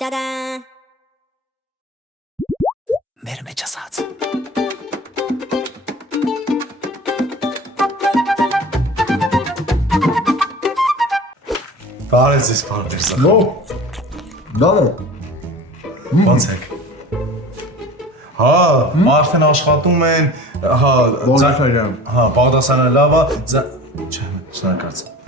Ta-da! Մեր մեջ ասած։ Բարև ձեզ, պարոն Միրզախան։ Լավ է։ Ո՞նց եք։ Հա, արդեն աշխատում են, հա, Բաղդասարյանը լավ է, չէ, շնորհակալ։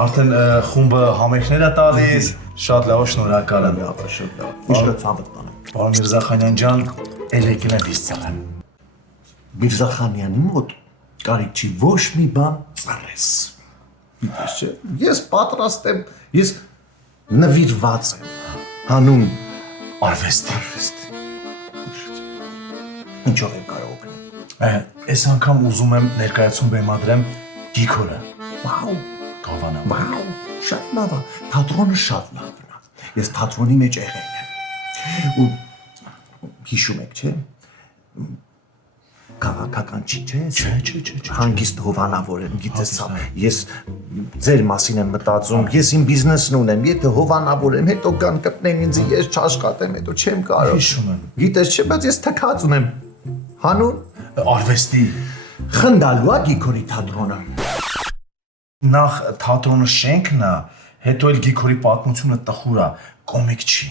Արդեն խումբը համերգներ է տալիս, շատ լավ, շնորհակալ եմ։ Շատ լավ։ Ինչ կա ցավդ տանը։ Պարոն Միրզախանյան ջան, էլեկին է դիստալը։ Միրզախանյանի մոտ կարիք չի ոչ մի բան ծառես։ Գիտես չէ, ես պատրաստ եմ, ես նվիրված եմ հանուն Արվեստ։ Ինչով եմ կարող օգնել։ Այս անգամ ուզում եմ ներկայացում բեմադրեմ Գիգորը։ Վաու, Գավանա։ վաու, շատ լավ է, թատրոնը շատ լավն է։ Ես թատրոնի մեջ եղել եմ։ Ու հիշում եք, չէ՞։ Քաղաքական չի, չէ՞։ Չէ։ Հանգիստ հովանավոր եմ, գիտես ցավ։ Ես ձեր մասին եմ մտածում, ես իմ բիզնեսն ունեմ, եթե հովանավոր եմ, հետո կան կպնեն ինձ, ես չաշխատեմ, հետո չեմ կարող։ Հիշում եմ։ Գիտես չէ, բայց ես թքած ունեմ։ Հանուն Արվեստի խնդալու է Գիգորի թատրոնը։ նախ թատրոնը շենքն է, հետո էլ Գիգորի պատմությունը տխուր է, կոմիկ չի։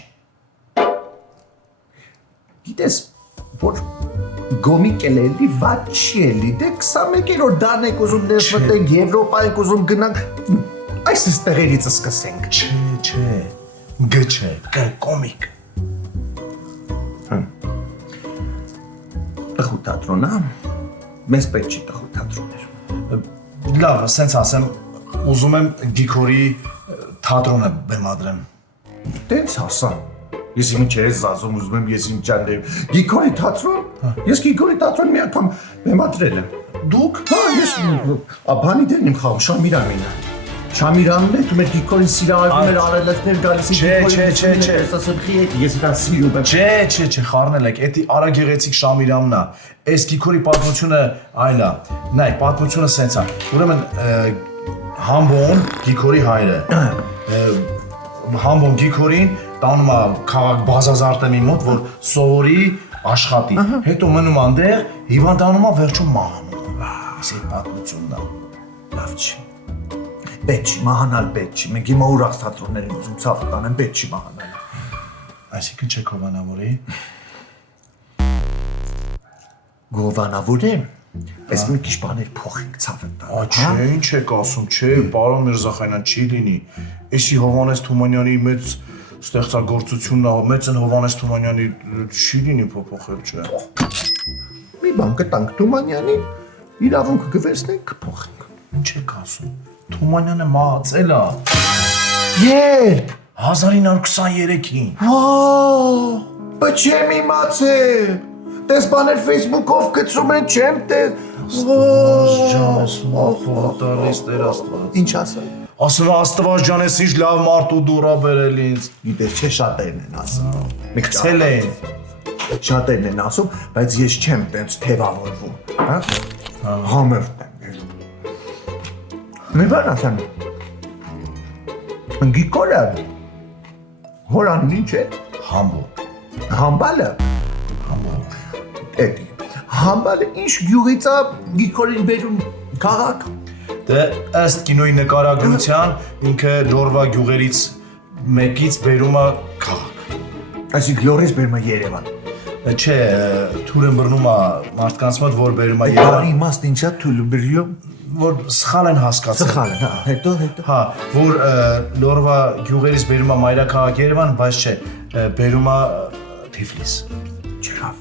Գիտես, որ գոմիկ էլի վատ չի էլի, դե 21-րդ դարն եք ուզում ներս մտենք, Եվրոպա եք ուզում գնանք, այս տեղերից սկսենք։ Չէ, գ չէ, կոմիկ։ Տխուր թատրոնը, մեզ պետք չի տխուր թատրոններ։ Լավ, սենց ասեմ, ուզում եմ Գիգորի թատրոնը բեմադրեմ։ Տենց ասա։ Ես իմ չես զազում ուզում եմ ես իմ ջաններ։ Գիգորի թատրոն։ Ես Գիգորի թատրոն մի անգամ բեմադրել եմ։ Դուք։ Հա, ես բանի դերն եմ խաղում Շամիրանին։ Շամիրանն է, դու մեր Գիգորին սիրահարվում էր արելակներ գալիս Չէ, ես իրան սիրում եմ։ Չէ, խառնել եք, էդի արագեղեցիկ Շամիրանն է։ Այս Գիգորի պատմությունը այլ է։ Նայ, պատմությունը սենց է։ Ուրեմն Համբոն Գիգորի հայրը։ Համբոն Գիգորին տանում է քաղաք Բազազարտեմի մոտ, որ սովորի աշխատի։ Հետո մնում անդեղ, հիվանդանում է վերջում մահանում։ Այս է պատմությունն է։ Լավ չի։ Պետք չի մահանալ, պետք չի։ Մենք հիմա ուրախ թատրոններին ուզում ցավ տանեմ, պետք չի մահանալ։ Այսինքն չեք հովանավորի։ Գովանավոր եմ։ Այս մի քիչ բաներ փոխենք ցավ տան։ Չէ, ինչ եք ասում, չէ, պարոն Միրզախանյան չի լինի։ Էսի Հովհաննես Թումանյանի մեծ ստեղծագործությունն է, մեծ Հովհաննես Թումանյանի չի լինի փոփոխել, չէ։ Մի բան կտանք Թումանյանին, իրավունքը կվերցնենք, կփոխենք։ Ինչ եք ասում։ Թումանյանը մահացել է Երբ 1923-ին։ Բայց չեմ իմացել։ Տես բաներ Facebook-ով գցում են, չեմ տես։ Տալիս Տեր Աստված։ Ինչ ասա։ Ասում է Աստված ջան, ես ինչ լավ մարդ ու դուրա բերել ինձ։ Գիտես չէ շատերն են ասում։ Մենք Ցել են։ Շատերն են ասում, բայց ես չեմ տենց թևավորվում, հա։ Համերտ եմ։ Մի բան ասեմ։ Գիգորը հորանն ինչ է։ Համբո։ Համբալը։ Էդի։ Համբալը ինչ գյուղից է Գիգորին բերում քաղաք։ Դե ըստ կինոյի նկարագրության ինքը Լորվա գյուղերից մեկից բերում է քաղաք։ Այսինքն Լորես բերում է Երևան։ Չէ, թուրը բռնում է մարդկանց մոտ, որ բերում է Բարի Երևան, իմաստ ինչա թույլ բերում։ որ սխալ են հասկացել։ Սխալ է, հա, հետո։ Հա, որ Լորվա գյուղերից բերում է մայրաքաղաք Երևան, բայց չէ, բերում է Թիֆլիս։ Չեղավ։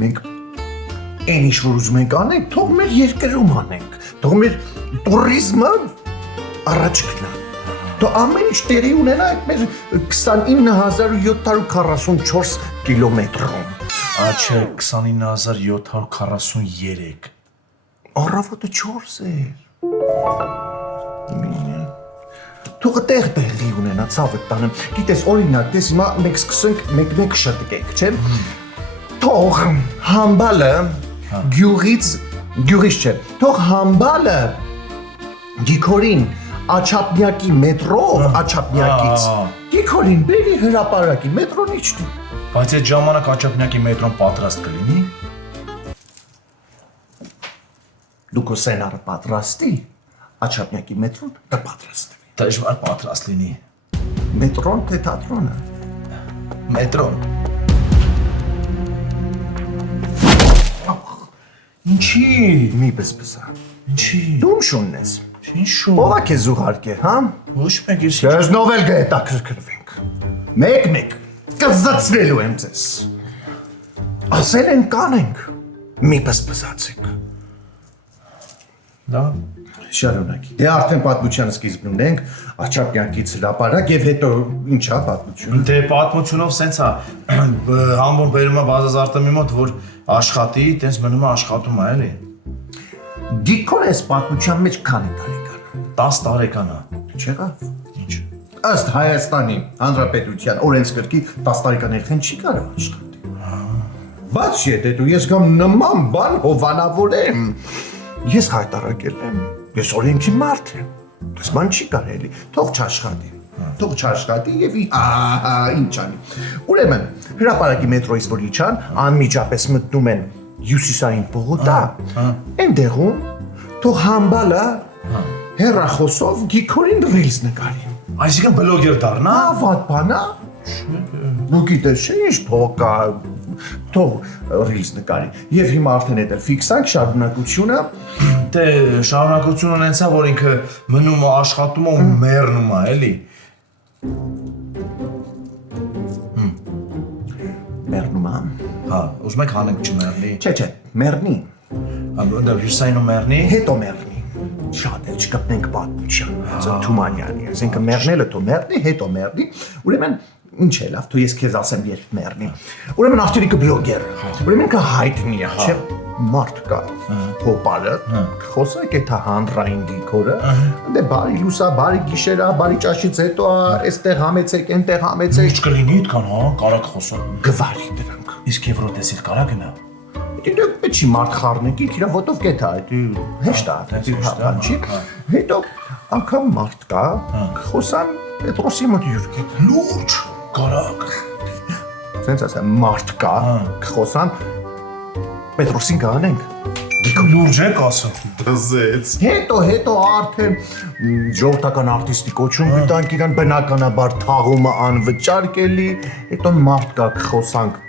Մենք այն ինչ որ ուզում ենք անենք, թող մեր երկրում անենք, թող մեր տուրիզմը առաջ գնա։ Թող ամեն ինչ տեղի ունենա այդ մեր 29744 կիլոմետրում։ Աչե 29743։ Առավոտը 4 էր։ Թող տեղ տեղի ունենա, ցավը տանեմ։ Գիտես, օրինակ, դες հիմա մենք սկսենք մեկ շտկենք, չէ՞։ Թող Համբալը գյուղից չէ։ Թող Համբալը Գիգորին Աչափնյակի մետրով, Աչափնյակից Գիգորին Գիկորին բերի հրապարակի մետրոն իջնի։ Բայց այդ ժամանակ Աչափնյակի մետրոն պատրաստ կլինի։ Դուք սենարը պատրաստի, Աչափնյակի մետրոն կպատրաստվի։ Դժվար պատրաստ լինի։ Մետրոն թե թատրոնը։ Մետրոն։ Ինչի։ Մի բզբզա։ Ինչի։ Դու շունն ես։ Ինչու։ Ո՞վ է քեզ ուղարկե, հա։ Ոչ մեկ ես։ Քեզ նովել կհետաքրքրվենք։ Մեկ կզծվելու եմ ձեզ։ Ասել են կանենք։ Մի բզբզացեք։ Դա։ Շարունակի։ Դե արդեն պատմության սկիզբն ունենք, Աչափյանքից հրապարակ եւ հետո ինչա պատմություն։ Դե պատմությունով սենց է Համբուրգ բերում է բազազարտեմի մոտ, որ աշխատի, տենց մնում է աշխատում է, էլի։ Գիկորը այս պատմության մեջ քանի տարեկան է։ 10 տարեկան է։ Չեղավ։ Ինչ։ Ըստ Հայաստանի Հանրապետության օրենսգրքի 10 տարեկան երեխան չի կարող աշխատի։ Բայց եթե դու ես գամ նման բան հովանավորեմ, ես հայտարարել եմ, ես օրենքի մարդ եմ։ Դες բան չի կարելի, թող չաշխատի։ Թող չաշխատի եւ ինչ անի։ Ուրեմն հրապարակի մետրոյից որ իջան, անմիջապես մտնում են Հյուսիսային պողոտա։ Այնտեղում թող համբալա հերախոսով Գիկորին ռիլս նկարի։ Այսինքն բլոգեր դառնա։ Ավատ բանա։ Դու գիտես ինչ փոկա թող ռիլս նկարի։ Եվ հիմա արդեն այդ ֆիքսանք շարունակությունը։ Դե շարունակությունը ունեցա, որ ինքը մնում է աշխատում է ու մեռնում է, էլի։ Մեռնում է։ Հա, ուզում եք հանենք չմեռնի։ Չէ, մեռնի։ Դա Հյուսիսայինում մեռնի։ Հետո մեռնի։ Շատ էլ չկպնենք պատմության։ Це Թումանյանի, այսինքն մեռնելը թո մեռնի, հետո մեռնի։ Ուրեմն ինչ է լավ, դու ես քեզ ասեմ երբ մեռնի։ Ուրեմն աղջիկը բլոգեր։ Ուրեմն կա հայտնի է, չէ՞։ Մարդ կա, հոպարը, խոսեք այդ հանրային Գիկորը, դե բարի լուսա, բարի գիշերա, բարի ճաշից հետո այստեղ համեցեք, այնտեղ համեցեք։ Ինչ կլինի այդքան, հա, կարակ խոսում։ Գվարի դրանք։ Իսկ Եվրոտեսիլ կարա գնա։ Դե չի մարդ խառնեկի, իրա ոտով կեթա, հեշտ է, չի։ Հետո անգամ մարդ կա, խոսան Պետրոսի մոտ յուրքի։ Լուրջ, կարակ։ Սենց ասեմ, մարդ կա, խոսան Պետրոսին կանենք։ Դիք լուրջ եք ասում։ Դզեց։ Հետո արդեն ժողովրդական արտիստի կոչում գտանք իրան բնականաբար թաղումը անվճար կելի, հետո մարդ կա խոսանք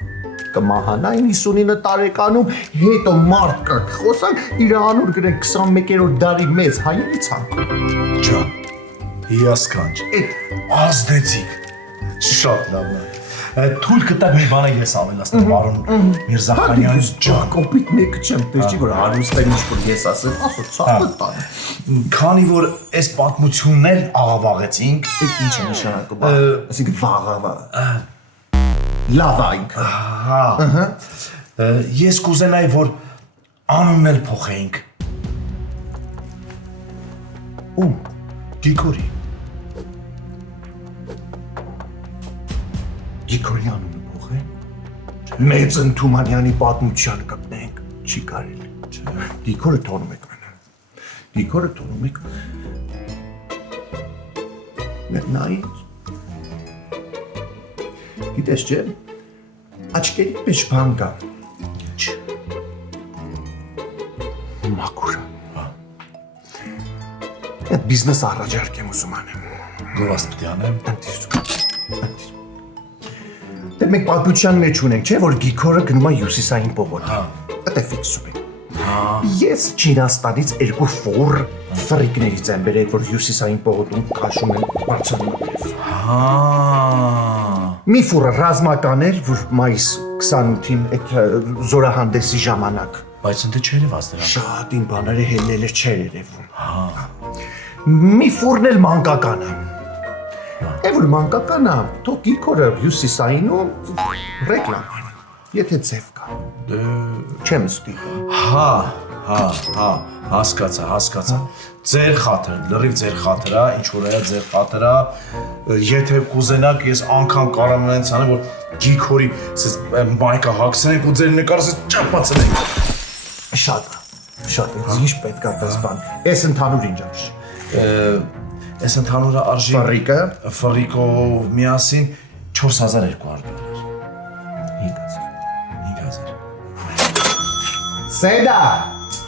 կմահանա 99 տարեկանում, հետո մարդ կա խոսանք իր անուր գրենք 21-րդ դարի մեծ հայերի ցանկում։ Ջան, հիասքանչ։ Ազդեցիկ։ Շատ լավն է։ Թույլ կտակ մի բանը ես ավելացնեմ, Արոն Միրզախանյան ջան։ Կոպիտ մեկը չեմ տեսի, որ հարուստ եմ ինչ-որ ես ասեմ, ասո ցավը տան։ Քանի որ այս պատմությունն էլ աղավաղեցինք, Ինչ է նշանակում։ Այսինքն վաղավա։ Լավայինք։ հա։ Ես կուզենայի, որ անունն էլ փոխեինք։ Ում։ Գիկորի։ Գիկորի անունը փոխել։ Մեծ Թումանյանի պատմության կպնենք, չի կարելի։ Գիկորը թողնում եք մենը։ Գիկորը թողնում եք։ Մենայի։ Գիտես չէ։ Աչքերի պես բան կա։ Ինչ։ Մակուր։ Այդ բիզնես առաջարկ եմ ուզում անեմ։ Գովաստ պիտի անեմ։ Դե մենք պատմության մեջ ունենք, չէ, որ Գիկորը գնում է Հյուսիսային պողոտ։ Դա է ֆիքսում է։ Ես Չինաստանից երկու ֆոր ֆրիկներից եմ բերել, որ Հյուսիսային պողոտում քաշում են բարձրանում։ Հա։ Մի ֆուրը ռազմական էր, որ մայիս 28-ին այդ զորահանդեսի ժամանակ։ Բայց ընդ չերևաց դրան։ Շատ ին բաները հելնել էր չեր երևում։ Մի ֆուրն էլ մանկական է։ Է որ մանկական է, թող Գիկորը Հյուսիսայինում ռեկլամ անի։ Եթե ձև կա։ Չեմ ստիպում։ Հա, հասկացա։ Ձեր խաթր, լրիվ ձեր խաթր է, ինչ որ է ձեր խաթր է։ Եթե կուզենաք, ես անգամ կարող եմ այնց անել, որ Գիկորի մայկը հագցնենք ու ձեր նկարը ճապացնենք։ Շատ, ինչ պետք է դες բան։ Էս ընդհանուր ինչ է։ Այս ընդհանուր արժի Ֆռիկը ֆռիկով միասին $4200 5000 Սեդա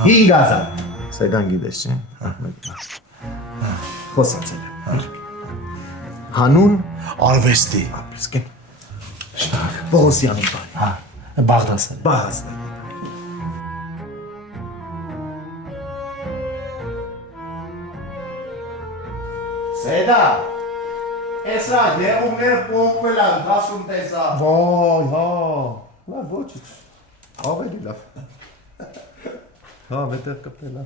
5000 Սեդան գիտես չէ Խոսացել Հանուն արվեստի Իսկեն Բոսյանի բան Հա, Բաղդասարը։ Բաղասն Սեդա Էսա դեղումները պողվել են, դասում տեսա Վայ, հա Լավ, ոչիչ Ավելի լավ Հա, վետեղ կպել է